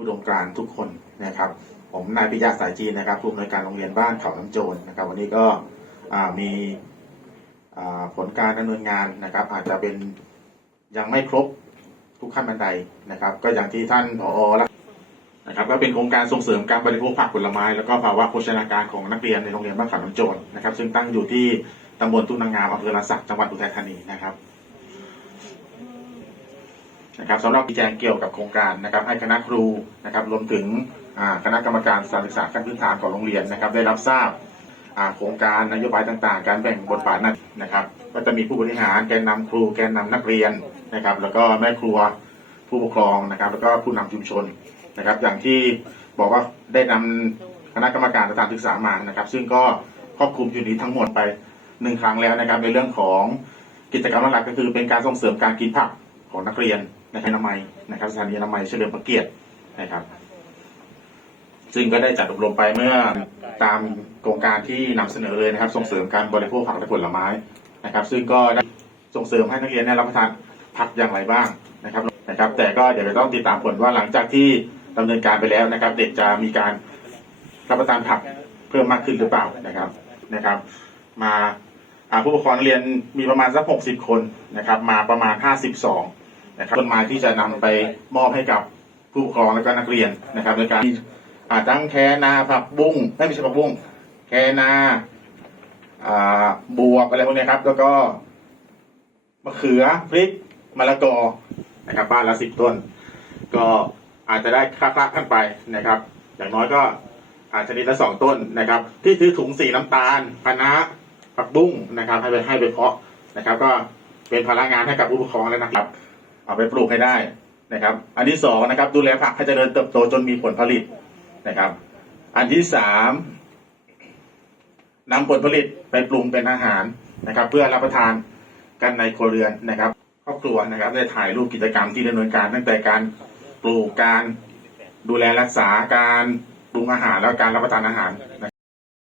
อุดมการทุกคนนะครับ ผมนายปิยะสายจีนนะครับผู้อำนวยการโรงเรียนบ้านเขาน้ำโจรนะครับ วันนี้ก็มีผลการดำเนินงานนะครับ อาจจะเป็นยังไม่ครบทุกขั้นบันไดนะครับ ก็อย่างที่ท่านผอและนะครับก็เป็นโครงการส่งเสริมการบริโภคผักผลไม้ แล้วก็ภาวะโภชนาการของนักเรียนในโรงเรียนบ้านเขาน้ำโจรนะครับ ซึ่งตั้งอยู่ที่ตำบลทุ่งนางงามอำเภอลาสักจังหวัดอุทัยธานีนะครับ นะครับสำหรับชี้แจงเกี่ยวกับโครงการนะครับให้คณะครูนะครับรวมถึงคณะกรรมการสานศึกษาขั้นพื้นฐานของโรงเรียนนะครับ ได้รับทราบโครงการนโยบายต่างๆ การแบ่งบทบาทนั้นนะครับ ก็จะมีผู้บริหารแกนนำครูแกนนำนักเรียนนะครับ แล้วก็แม่ครัวผู้ปกครองนะครับ แล้วก็ผู้นำชุมชนนะครับ อย่างที่บอกว่าได้นำคณะกรรมการสถานศึกษามานะครับ ซึ่งก็ครอบคลุมอยู่นี้ทั้งหมดไปหนึ่งครั้งแล้วนะครับในเรื่องของกิจกรรมหลักก็คือเป็นการส่งเสริมการกินผักของนักเรียน ในอนามัยนะครับสถานีอนามัยเฉลิมพระเกียรตินะครับ ซึ่งก็ได้จัดอบรมไปเมื่อตามโครงการที่นำเสนอเลยนะครับ ส่งเสริมการบริโภคผักและผลไม้นะครับ ซึ่งก็ได้ส่งเสริมให้นักเรียนได้รับประทานผักอย่างไรบ้างนะครับนะครับ แต่ก็เดี๋ยวจะต้องติดตามผลว่าหลังจากที่ดำเนินการไปแล้วนะครับ เด็กจะมีการรับประทานผักเพิ่มมากขึ้นหรือเปล่านะครับนะครับ มาผู้ปกครองนักเรียนมีประมาณสักหกสิบคนนะครับ มาประมาณห้าสิบสอง นะครับต้นไม้ที่จะนำไปมอบให้กับผู้ปกครองและก็นักเรียนนะครับในการอ่าตั้งแคนาผักบุ้งไม่ใช่ผักบุ้งแคนาบวบอะไรพวกนี้ครับ แล้วก็มะเขือพริกมะละกอนะครับ บ้านละสิบต้น ก็อาจจะได้คละๆกันไปนะครับ อย่างน้อยก็อาจจะนิดละสองต้นนะครับ ที่ซื้อถุงสีน้ำตาลคะน้าผักบุ้งนะครับ ให้ไปให้ไปเพาะนะครับ ก็เป็นภาระงานให้กับผู้ปกครองแล้วนะครับ เอาไปปลูกให้ได้นะครับ อันที่สองนะครับ ดูแลผักให้เจริญเติบโตจนมีผลผลิตนะครับ อันที่สามนำผลผลิตไปปรุงเป็นอาหารนะครับ เพื่อรับประทานกันในครัวเรือนนะครับครอบครัวนะครับได้ถ่ายรูปกิจกรรมที่ดำเนินการ ตั้งแต่การปลูกการดูแลรักษาการปรุงอาหารแล้วการรับประทานอาหาร